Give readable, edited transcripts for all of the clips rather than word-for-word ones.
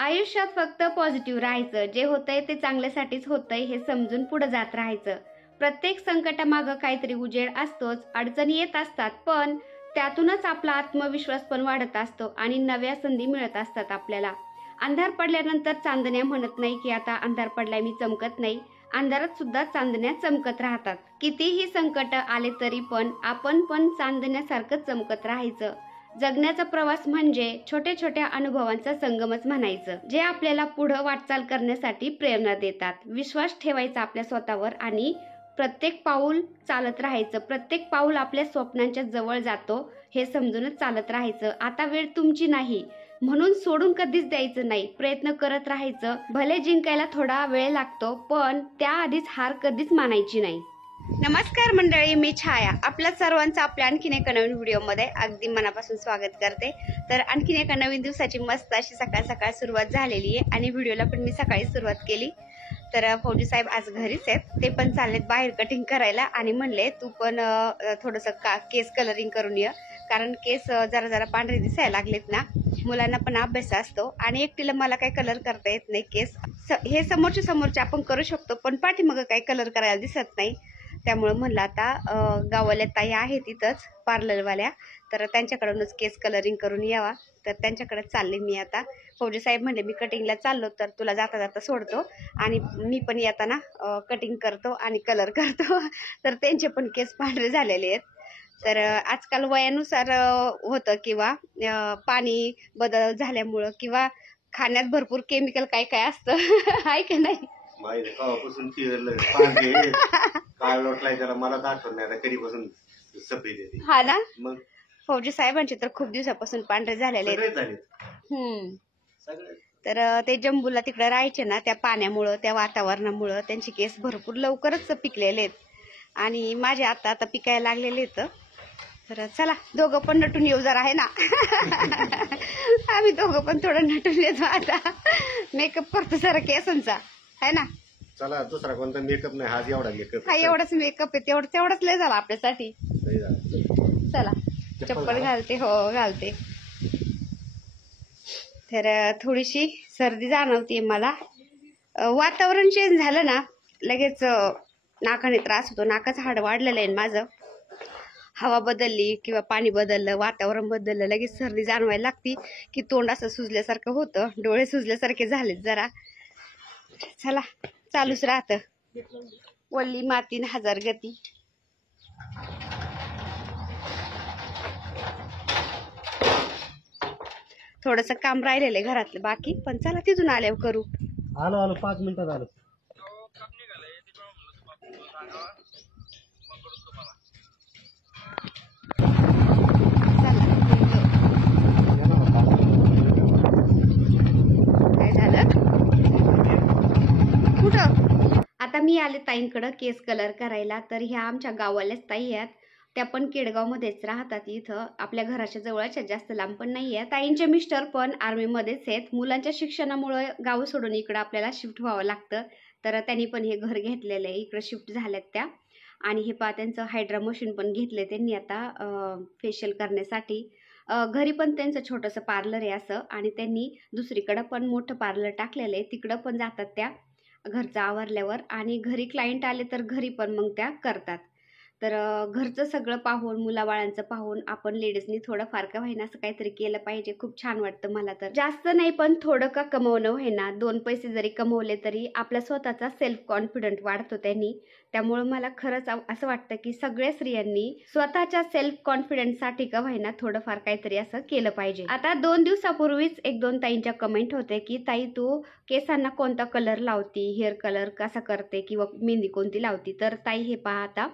आयुष्यात फक्त पॉझिटिव्ह राहायचं, जे होतंय ते चांगल्यासाठीच होतंय हे समजून पुढे जात राहायचं. प्रत्येक संकटामागं काहीतरी उजेड असतोच, अडचणी येत असतात, पण त्यातूनच आपला आत्मविश्वास पण वाढत असतो आणि नव्या संधी मिळत असतात आपल्याला. अंधार पडल्यानंतर चांदण्या म्हणत नाही की आता अंधार पडलाय मी चमकत नाही. अंधारात सुद्धा चांदण्या चमकत राहतात. कितीही संकट आले तरी पण आपण पण चांदण्यासारखं चमकत राहायचं. जगण्याचा प्रवास म्हणजे छोट्या छोट्या अनुभवांचा संगमच म्हणायचं, जे आपल्याला पुढे वाटचाल करण्यासाठी प्रेरणा देतात. विश्वास ठेवायचा आपल्या स्वतःवर आणि प्रत्येक पाऊल चालत राहायचं. प्रत्येक पाऊल आपल्या स्वप्नांच्या जवळ जातो हे समजूनच चालत राहायचं. आता वेळ तुमची नाही म्हणून सोडून कधीच द्यायचं नाही. प्रयत्न करत राहायचं. भले जिंकायला थोडा वेळ लागतो, पण त्याआधीच हार कधीच मानायची नाही. नमस्कार मंडळी, मी छाया. आपल्या सर्वांचं आपल्या आणखीन एका नवीन व्हिडिओमध्ये अगदी मनापासून स्वागत करते. तर आणखीन एका नवीन दिवसाची मस्त अशी सकाळ सकाळ सुरुवात झालेली आहे आणि व्हिडिओला पण मी सकाळी सुरुवात केली. तर फौजी साहेब आज घरीच आहेत. ते पण चाललेत बाहेर कटिंग करायला आणि म्हणले तू पण थोडंसं केस कलरिंग करून ये, कारण केस जरा जरा पांढरे दिसायला लागलेत ना. मुलांना पण अभ्यास असतो आणि एकटीला मला काही कलर करता येत नाही. केस हे समोरचे आपण करू शकतो, पण पाठीमागं काही कलर करायला दिसत नाही. त्यामुळे म्हणलं आता गावाल्या ताई आहेत तिथंच पार्लरवाल्या, तर त्यांच्याकडूनच केस कलरिंग करून यावा. तर त्यांच्याकडे चालले मी आता. फौजी साहेब म्हणले मी कटिंगला चाललो तर तुला जाता जाता सोडतो आणि मी पण येताना कटिंग करतो आणि कलर करतो. तर त्यांचे पण केस पांढरे झालेले आहेत. तर आजकाल वयानुसार होतं किंवा पाणी बदल झाल्यामुळं किंवा खाण्यात भरपूर केमिकल काय काय असतं आहे का नाही. मला आठवण नाही कधीपासून सफेद हा ना. मग फौजी साहेबांचे तर खूप दिवसापासून पांढरे झालेले आहेत. तर ते जम्बूला तिकडे राहायचे ना, त्या पाण्यामुळं त्या वातावरणामुळं त्यांचे केस भरपूर लवकरच पिकलेले आहेत आणि माझे आता आता पिकायला लागलेले आहेत. तर चला दोघं पण नटून येऊ जरा, आहे ना. आम्ही दोघं पण थोडं नटून येतो आता. मेकअप करतो जरा केसांचा, आहे ना. चला दुसरा कोणता मेकअप नाही, हाच एवढा मेकअप. हा एवढाच मेकअप आहे, तेवढाच लय झाला आपल्यासाठी. चला चप्पल घालते. हो घालते. तर थोडीशी सर्दी जाणवते मला. वातावरण चेंज झालं ना लगेच नाकाने त्रास होतो. नाकाचं हाड वाढलेलं आहे माझं. हवा बदलली किंवा पाणी बदललं, वातावरण बदललं, लगेच सर्दी जाणवायला लागती की तोंड असं सुजल्यासारखं होतं, डोळे सुजल्यासारखे झालेत जरा. चला चालूच राहतं. वल्ली मातीन हजार गती. थोडस काम राहिलेलं आहे घरातलं बाकी, पण चला तिथून आल्यावर करू. आलो 5 मिनिटात आलो. काय झालं कुठं? आता मी आले ताईंकडं केस कलर करायला. तर ह्या आमच्या गावाल्याच ताई आहेत. त्या पण केडगावमध्येच राहतात. इथं आपल्या घराच्या जवळच्या, जास्त लांब पण नाही आहे. ताईंचे मिस्टर पण आर्मीमध्येच आहेत. मुलांच्या शिक्षणामुळे गाव सोडून इकडं आपल्याला शिफ्ट व्हावं लागतं. तर त्यांनी पण हे घर घेतलेलं आहे, इकडं शिफ्ट झाल्यात त्या. आणि हे त्यांचं हायड्रा मशीन पण घेतले त्यांनी आता फेशियल करण्यासाठी. घरी पण त्यांचं छोटंसं पार्लर आहे असं, आणि त्यांनी दुसरीकडं पण मोठं पार्लर टाकलेलं आहे. तिकडं पण जातात त्या घरचं आवरल्यावर, आणि घरी क्लायंट आले तर घरी पण मग त्या करतात. तर घरचं सगळं पाहून, मुलाबाळांचं पाहून आपण लेडीजनी थोडं फार का होईना असं काहीतरी केलं पाहिजे. खूप छान वाटतं मला. तर जास्त नाही पण थोडं का कमवणं होईना, 2 पैसे जरी कमवले तरी आपला स्वतःचा सेल्फ कॉन्फिडंट वाढतो त्यांनी. त्यामुळे मला खरंच असं वाटतं की सगळ्या स्त्रियांनी स्वतःच्या सेल्फ कॉन्फिडन्ससाठी का होईना थोडंफार काहीतरी असं केलं पाहिजे. आता 2 दिवसापूर्वीच 1-2 ताईंच्या कमेंट होते की ताई तू केसांना कोणता कलर लावती, हेअर कलर कसा करते किंवा मेहंदी कोणती लावती. तर ताई हे पहा, आता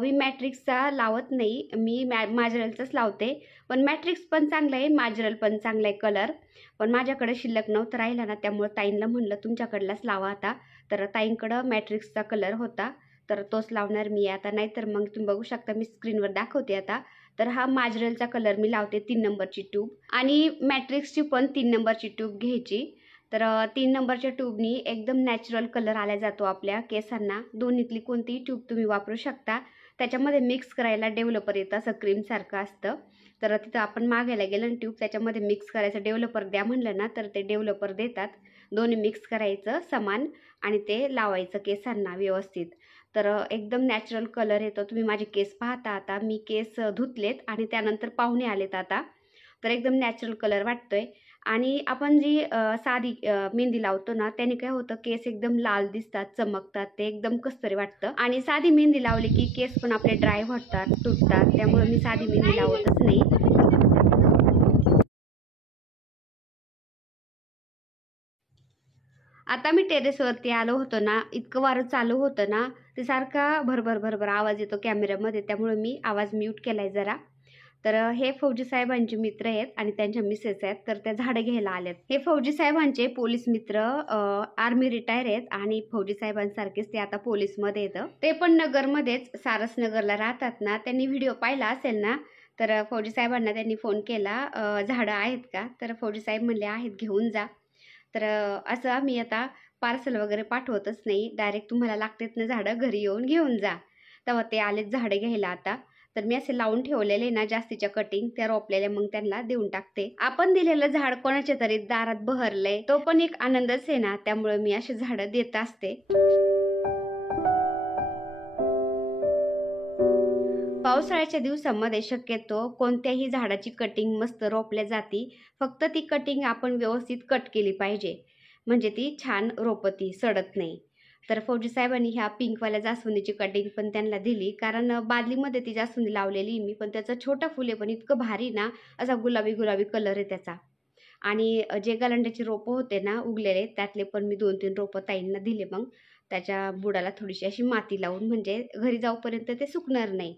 मी मॅट्रिक्सचा लावत नाही, मी माजरलचाच लावते. पण मॅट्रिक्स पण चांगलं आहे, माजरल पण चांगला आहे कलर. पण माझ्याकडे शिल्लक नव्हतं राहिला ना, त्यामुळे ताईंना म्हणलं तुमच्याकडलाच लावा आता. तर ताईंकडं मॅट्रिक्सचा कलर होता, तर तोच लावणार मी आता. नाहीतर मग तुम्ही बघू शकता, मी स्क्रीनवर दाखवते आता. तर हा माजरलचा कलर मी लावते, 3 नंबरची ट्यूब. आणि मॅट्रिक्सची पण 3 नंबरची ट्यूब घ्यायची. तर 3 नंबरच्या ट्यूबनी एकदम नॅचरल कलर आला जातो आपल्या केसांना. दोन्हीतली कोणतीही ट्यूब तुम्ही वापरू शकता. त्याच्यामध्ये मिक्स करायला डेव्हलपर येतं, असं क्रीमसारखं असतं. तर तिथं आपण मागायला गेलं आणि ट्यूब त्याच्यामध्ये मिक्स करायचं, डेव्हलपर द्या म्हणलं ना तर ते डेव्हलपर देतात. दोन्ही मिक्स करायचं समान आणि ते लावायचं केसांना व्यवस्थित. तर एकदम नॅचरल कलर येतो. तुम्ही माझे केस पाहता आता, मी केस धुतलेत आणि त्यानंतर पाहुणे आलेत आता, तर एकदम नॅचरल कलर वाटतोय. आणि आपण जी साधी मेहंदी लावतो ना त्याने काय होतं, केस एकदम लाल दिसतात, चमकतात, ते एकदम कसतरी वाटतं. आणि साधी मेहंदी लावली की केस पण आपले ड्राय होतात, तुटतात, त्यामुळे मी साधी मेहंदी लावतच नाही. आता मी टेरेसवरती आलो होतो ना, इतकं वारं चालू होतं ना, ते सारखा भरभर भरभर आवाज येतो कॅमेऱ्यामध्ये, त्यामुळे मी आवाज म्यूट केलाय जरा. तर हे फौजी साहेबांचे मित्र आहेत आणि त्यांच्या मिसेस आहेत, तर त्या झाडं घ्यायला आल्यात. हे फौजी साहेबांचे पोलीस मित्र आर्मी रिटायर आहेत आणि फौजी साहेबांसारखेच ते आता पोलीसमध्ये येतं. ते पण नगरमध्येच, सारस नगरला राहतात ना. त्यांनी व्हिडिओ पाहिला असेल ना, तर फौजी साहेबांना त्यांनी फोन केला, झाडं आहेत का? तर फौजी साहेब म्हणले आहेत, घेऊन जा. तर असं आम्ही आता पार्सल वगैरे पाठवतच नाही, डायरेक्ट तुम्हाला लागतात ना झाडं, घरी येऊन घेऊन जा. तेव्हा ते आलेत झाडं घ्यायला आता. तर मी असे लावून ठेवलेले ना जास्तीच्या कटिंग, त्या रोपलेल्या मग त्यांना देऊन टाकते. आपण दिलेलं झाड कोणाच्या तरी दारात बहरलंय, तो पण एक आनंदच आहे ना, त्यामुळे मी अशी झाडं देत असते. पावसाळ्याच्या दिवसामध्ये शक्यतो कोणत्याही झाडाची कटिंग मस्त रोपल्या जाती, फक्त ती कटिंग आपण व्यवस्थित कट केली पाहिजे, म्हणजे ती छान रोपती, सडत नाही. तर फौजी साहेबांनी ह्या पिंकवाल्या जास्वंदीची कटिंग पण त्यांना दिली, कारण बादलीमध्ये ती जास्वंदी लावलेली मी, पण त्याचं छोटं फुल आहे, पण इतकं भारी ना, असा गुलाबी गुलाबी कलर आहे त्याचा. आणि जे गलांड्याचे रोपं होते ना उगलेले, त्यातले पण मी 2-3 रोपं ताईंना दिले. मग त्याच्या बुडाला थोडीशी अशी माती लावून, म्हणजे घरी जाऊपर्यंत ते सुकणार नाही.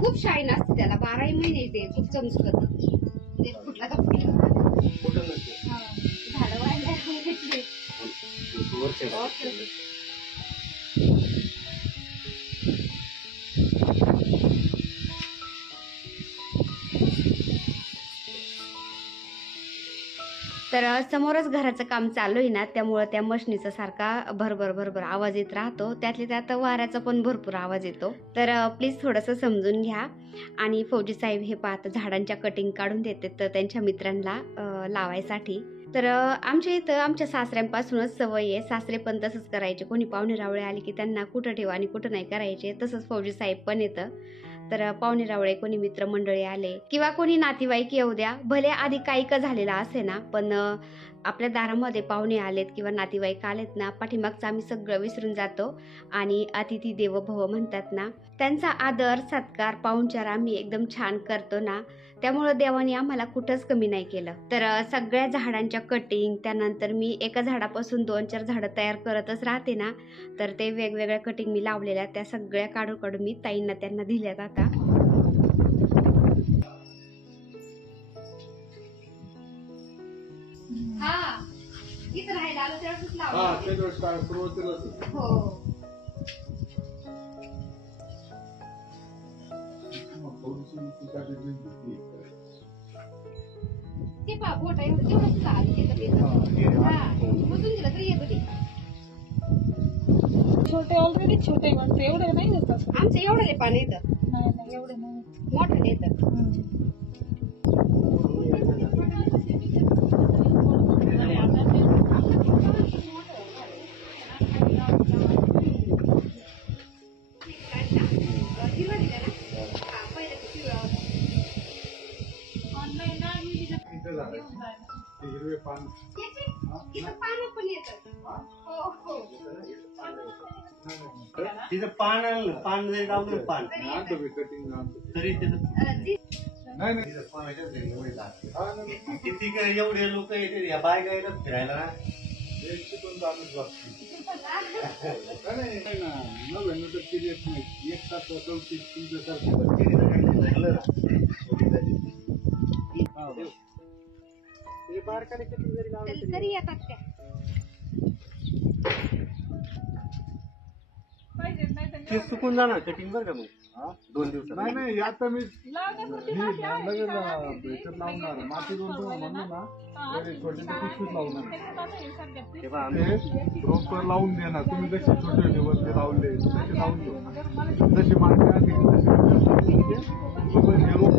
खूप शाईन असते त्याला, 12 महिने ते खूप चमचमत. ते फुटला का फुटला झाडं वाढल्या. तर समोरच घराचं काम चालू आहे ना, त्यामुळं त्या मशनीचा सारखा भरभर भरभर आवाज येत राहतो, त्यातल्या त्यात वाऱ्याचा पण भरपूर आवाज येतो. तर प्लीज थोडंसं समजून घ्या. आणि फौजी साहेब हे पाहत झाडांच्या कटिंग काढून देते तर त्यांच्या मित्रांना लावायसाठी. तर आमच्या इथं आमच्या सासऱ्यांपासूनच सवय आहे, सासरे पण तसंच करायचे, कोणी पाहुणे रावळे आले की त्यांना कुठं ठेवा आणि कुठं नाही करायचे, तसंच फौजी साहेब पण येतं. तर पाहुणे रावळे, कोणी मित्रमंडळी आले किंवा कोणी नातेवाईक येऊ द्या, भले आधी काही का झालेला असे ना, पण आपल्या दारामध्ये पाहुणे आलेत किंवा नातेवाईक आलेत ना, पाठीमागचं आम्ही सगळं विसरून जातो आणि अतिथी देवो भव म्हणतात ना, त्यांचा आदर सत्कार पाहुणचार आम्ही एकदम छान करतो ना, त्यामुळं देवाने आम्हाला कुठंच कमी नाही केलं. तर सगळ्या झाडांच्या कटिंग, त्यानंतर मी एका झाडापासून 2-4 झाडं तयार करतच राहते ना, तर ते वेगवेगळ्या कटिंग मी लावलेल्या त्या सगळ्या काढून काढून मी ताईंना त्यांना दिल्यात आता. हा, इथं राहायला आलो त्यावेळेस लावलं. हो. ते पहा बोट आहे, तेवढंच चाल दिलं तरी येतो ते. छोटे ऑलरेडी छोटे म्हणते, एवढे नाही देत. आमचं एवढं पाणी येतं, नाही एवढे नाही मोठं येतं. तिचं पान जरी लावलं पान तरी किती काय एवढे लोक येते या बायका येतात फिरायला ना. तरी येतात त्या. ते सुकून जाणार कटिंग बरं का मग. 2 दिवसात नाही नाही आता मी लावण्यासाठी ही माती आहे. लगेच ह्याच्यात लावणार माती दोन म्हणलं ना तरी छोटे पिशवीत लावणार त्याच्यात आता हे सध्या हे पहा, ते रोप लावून देणार तुम्ही जसे छोटे छोटे वरती लावले तसे लावून देऊ जशी माती आली तसे सोबत हे रोप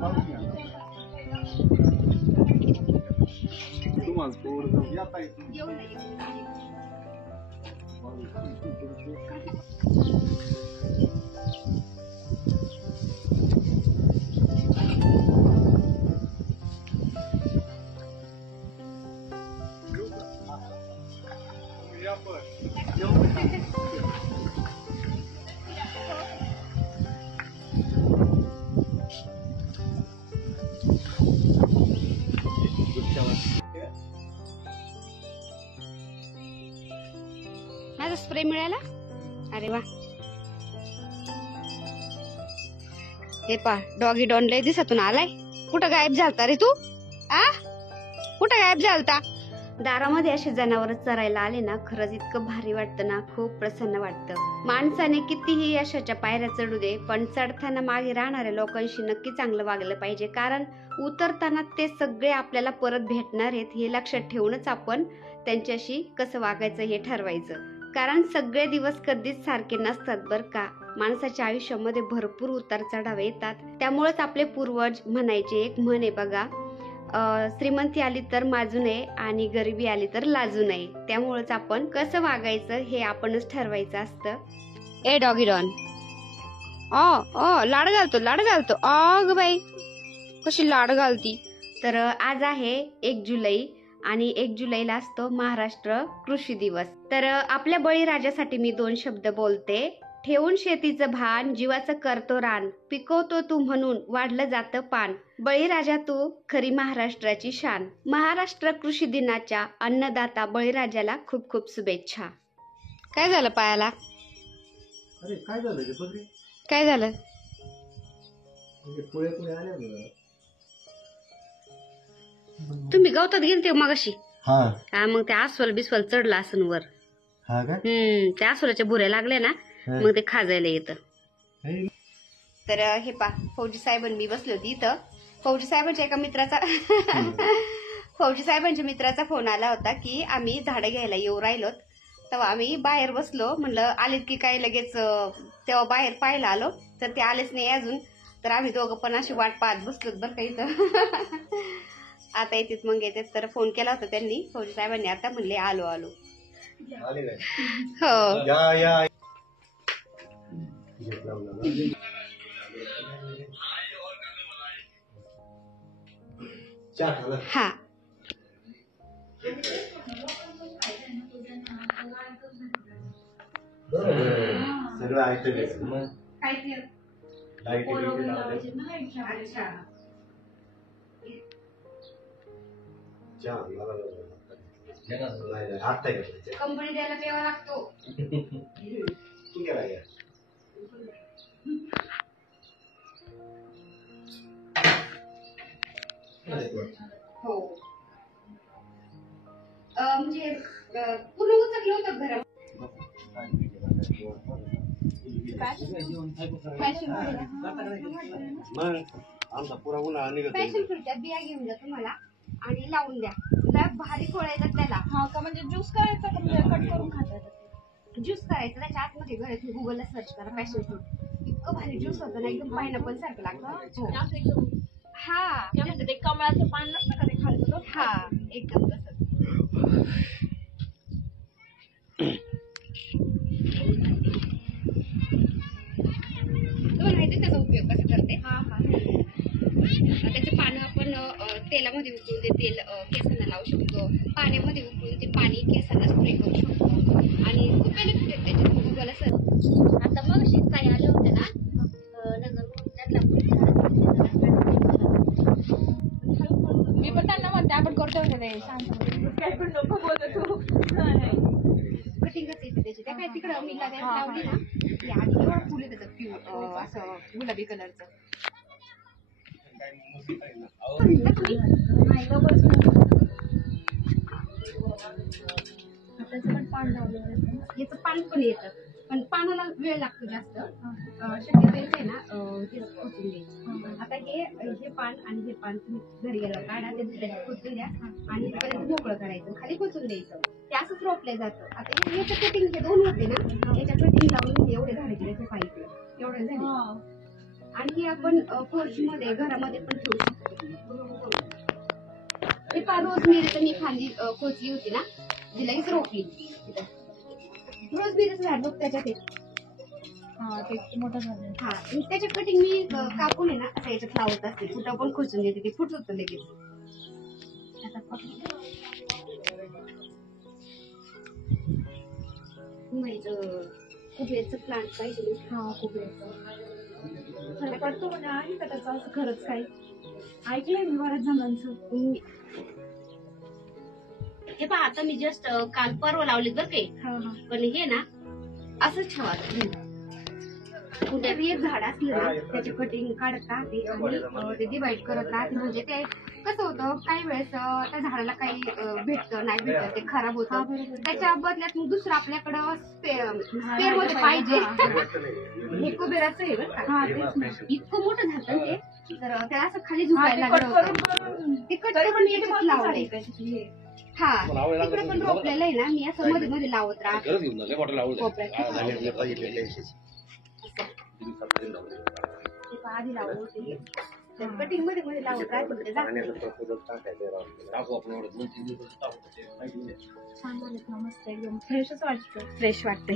लावून द्या. तुम्हाला थोडं येता येत या पण माझा स्प्रे मिळाला. अरे वा. हे पा डॉगी डॉन लय दिसातून आलाय. कुठं गायब झालता रे तू? कुठं गायब झालता? दारामध्ये असे जनावर चरायला आले ना, खरंच इतकं भारी वाटतं ना, खूप प्रसन्न वाटतं. माणसाने कितीही यशाच्या पायऱ्या चढू दे, पण चढताना मागे राहणाऱ्या लोकांशी नक्की चांगलं वागलं पाहिजे. कारण उतरताना ते सगळे आपल्याला परत भेटणार आहेत हे लक्षात ठेवूनच आपण त्यांच्याशी कसं वागायचं हे ठरवायचं. कारण सगळे दिवस कधीच सारखे नसतात बरं का. माणसाच्या आयुष्यामध्ये भरपूर उतार चढाव येतात. त्यामुळेच आपले पूर्वज म्हणायचे, एक म्हण आहे बघा, श्रीमंती आली तर माजू नये आणि गरिबी आली तर लाजू नये. त्यामुळेच आपण कसं वागायचं हे आपणच ठरवायचं असतं. ए डॉगी डॉन, लाड घालतो अग बाई कशी लाड घालती. तर आज आहे 1 जुलै आणि 1 जुलैला असतो महाराष्ट्र कृषी दिवस. तर आपल्या बळीराजासाठी मी 2 शब्द बोलते. ठेवून शेतीचं भान, जीवाचं करतो रान, पिकवतो तू म्हणून वाढलं जातं पान. बळीराजा तू खरी महाराष्ट्राची शान. महाराष्ट्र कृषी दिनाच्या अन्नदाता बळीराजाला खूप खूप शुभेच्छा. काय झालं पायाला? अरे काय झालं रे बघ, काय झालं? पुळे आले ना. तुम्ही गवतात गेलते मगाशी? हा मग ते अस्वल बिस्वल चढला असन वर. हा का? त्या अस्वलाच्या भुऱ्या लागल्या ना, मग ते खाजायला येतं. तर हे पा फौजी साहेब मी बसली होती इथं. फौजी साहेबांच्या एका मित्राचा फौजी साहेबांच्या मित्राचा फोन आला होता की आम्ही झाडं घ्यायला येऊ राहिलोत. तेव्हा आम्ही बाहेर बसलो. म्हणलं आलेत की काय लगेच. तेव्हा बाहेर पाहायला आलो तर ते आलेच नाही अजून. तर आम्ही दोघं पण अशी वाट पाहत बसलोत बरं का इथं. आता येतात मग येतात. तर फोन केला होता त्यांनी, फौजी साहेबांनी. आता म्हणले आलो आलो. आले काय? हो. या हा सगळं ऐकलं मग काय ते? लाईट आता कंपनी द्यायला प्यावा लागतो. तू गेला या हो. म्हणजे पूर्ण उचललं होतं घरा. मग आमचा पुरा उन्हाळा निघत पॅशन फ्रूटच्या बिया घेऊन जा तुम्हाला आणि लावून द्या. लय भारी फळ येतात त्याला. हा का, म्हणजे ज्यूस करायचा का म्हणजे कट करून खाता येतात? ज्यूस करायचं त्याच्या आतमध्ये घर तुम्ही गुगलला सर्च करा पॅशन फ्रूट. इतकं भारी ज्यूस होतं ना, एकदम पायनॅपल सारखं लागतं. हो. असं एकदम हा म्हणजे ते कमळाचं पान नसतं का ते खायचं? हा एकदम तसंच. तुम्हाला माहिती त्याचा उपयोग कसा करते? हा हा. त्याचं पानं आपण तेलामध्ये उकळून ते तेल केसांना लावू शकतो. पाण्यामध्ये उकळून ते पाणी केसांना स्प्रे करू शकतो. आणि खूप बेनिफिट आहेत त्याच्यात. गुगल असं आता मग काही आलं होतं ना मी पण त्यांना म्हणते आपण करतो ते शांत काय पण नको बोलत तू. कटिंगच येते त्याची. त्या काय तिकडं मी लावली ना ती आधी एवढं फुल येतं त्याचं पिवळं असं गुलाबी कलरचं. त्याचं पण पान लावलं. याचं पान पण येतं. पण पानाला वेळ लागतो जास्त. शक्यतो इथे ना ते खोचून द्यायचं. आता हे पान आणि हे पान तुम्ही घरी गेलं काढा, ते दुसऱ्या खोचून द्या आणि इथपर्यंत मोकळं करायचं, खाली खोचून द्यायचं. ते असंच रोपलं जातं. आता याचं कटिंग हे 2 होते ना, याच्या कटिंग लावून एवढे झाडे त्याचे पाहिजे एवढे झाले. आणि हे आपण पोर्चमध्ये घरामध्ये पण ठेवू शकतो. हे रोजमेरीचं मी फांदी खोचली होती ना, ती लगेच रोपली. रोजमेरीचं झाड बघ त्याच्यात ते मोठं झालं. हा, त्याच्या कटिंग मी कापून आहे ना असं याच्यात लावत असते. कुठं पण खोचून देते, ते फुट होतं लगेच. कुबेरचं प्लांट पाहिजे. हा कुबेरचं फरक पडतो म्हणजे आहे का त्याचं असं खरंच काही ऐकलंय मी बऱ्याच जणांचं. हे पहा, आता मी जस्ट काल परवा लावले बरं काही, पण हे ना असंच ठेवा. कुठे एक झाड असलं ना त्याचे कटिंग काढत राहते आणि ते डिवाइड करत राहते. म्हणजे ते कसं होतं, काही वेळेस त्या झाडाला काही भेटतं नाही भेटतं, ते खराब होतं. त्याच्या बदल्यात मग दुसरं आपल्याकडं स्पेअर मध्ये पाहिजे. हे कुबेराचं आहे बरं का, इतकं मोठं झालं ते, तर त्याला असं खाली झुकायला लागलं होतं. ते कट करून याच्यात लावलंय. हा, तिकडे पण रोपलेलं आहे ना, मी असं मध्ये मध्ये लावत राहते. आधी लावलं होते, कटिंग मध्ये मध्ये लावत राहते. मस्त एकदम फ्रेशच वाटतं. फ्रेश वाटतं.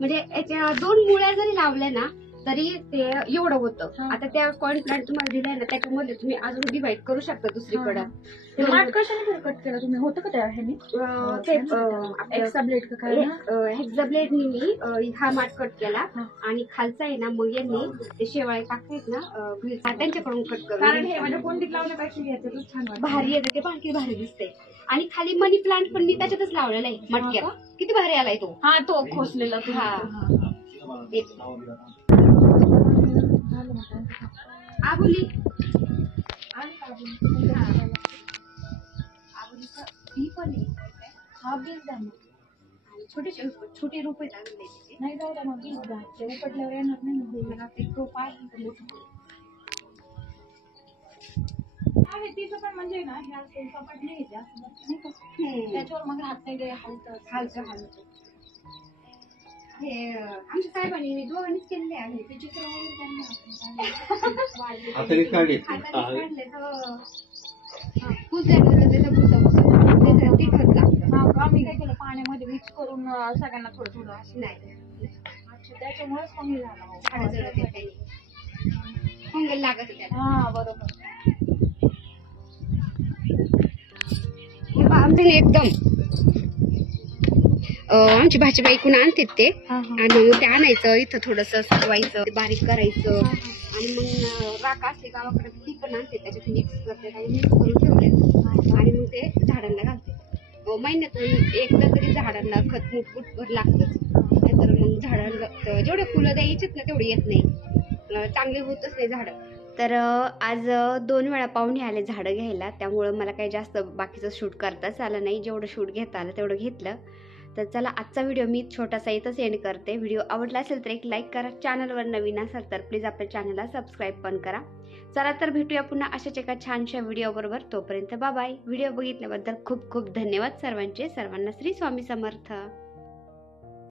म्हणजे याच्या 2 मुळ्या जरी लावल्या ना तरी ते एवढं होतं. आता त्या कॉइन प्लांट तुम्हाला दिलाय ना, त्याच्यामध्ये तुम्ही अजून डिवाइड करू शकता दुसरीकडे. माठ कशाने कट केलं तुम्ही? होतं का त्या ह्याने एक्स्ट्रा ब्लेड का काय? हेक्सा ब्लेडनी मी हा माठ कट केला आणि खालचा आहे ना मग यांनी ते शेवाळे टाकतात ना त्यांच्याकडून कट करून. कारण हे म्हणजे कोणती लावण्यापेक्षा घ्यायचं छान वाटतं. भारी येतं ते, बाकी भारी दिसते. आणि खाली मनी प्लांट पण मी त्याच्यातच लावलेला आहे मटक्यात. किती भारी आलाय तो. हा, तो खोचलेला. हा, आबोली बी पण आहे. हा बीज झालं. छोटे छोटे रोप लागले नाही, जाऊ द्या मग बीज द्या. ते उपटल्यावर येणार नाही. मला ते रोप आहे मोठं. आहे तिचं पण म्हणजे ना ह्या सपाट नाही येते असं नाही का, त्याच्यावर मग राहत नाही ते हालचं हे आमच्या साहेबांनी मी दोघांनीच केलेले आहे. ते चित्र हाताने काढले. पुजल्यानंतर त्याचा भुसा तिखट लागतं. आम्ही काय केलं, पाण्यामध्ये मिक्स करून सगळ्यांना थोडं थोडं असं. नाही, त्याच्यामुळेच कमी झाला. फंगल लागत त्याला. हा बरोबर. आमचे एकदम आमची भाजीबाई कुण आणते ते, आणि मग ते आणायचं इथं थोडस सुकवायचं, बारीक करायचं आणि मग राख असते गावाकडे ती पण आणते, त्याच्यात मिक्स करते आणि मिक्स करून ठेवले आणि मग ते झाडांना घालते. महिन्यातून एकदा तरी झाडांना खत मुठभर लागतच, नाहीतर मग झाडांना जेवढे फुलं द्यायचेच ना तेवढे येत नाही, चांगले होतच नाही झाड. तर आज 2 वेळा पाहुणे आले झाडं घ्यायला, त्यामुळं मला काही जास्त बाकीचं शूट करताच आलं नाही. जेवढं शूट घेता आलं तेवढं घेतलं. तर चला, आजचा व्हिडिओ मी छोटासा इथंच एंड करते. व्हिडिओ आवडला असेल तर एक लाईक करा. चॅनलवर नवीन असाल तर प्लीज आपल्या चॅनलला सबस्क्राईब पण करा. चला तर भेटूया पुन्हा अशाच एका छानशा व्हिडिओबरोबर. तोपर्यंत बाय बाय. व्हिडिओ बघितल्याबद्दल खूप खूप धन्यवाद सर्वांचे. सर्वांना श्री स्वामी समर्थ.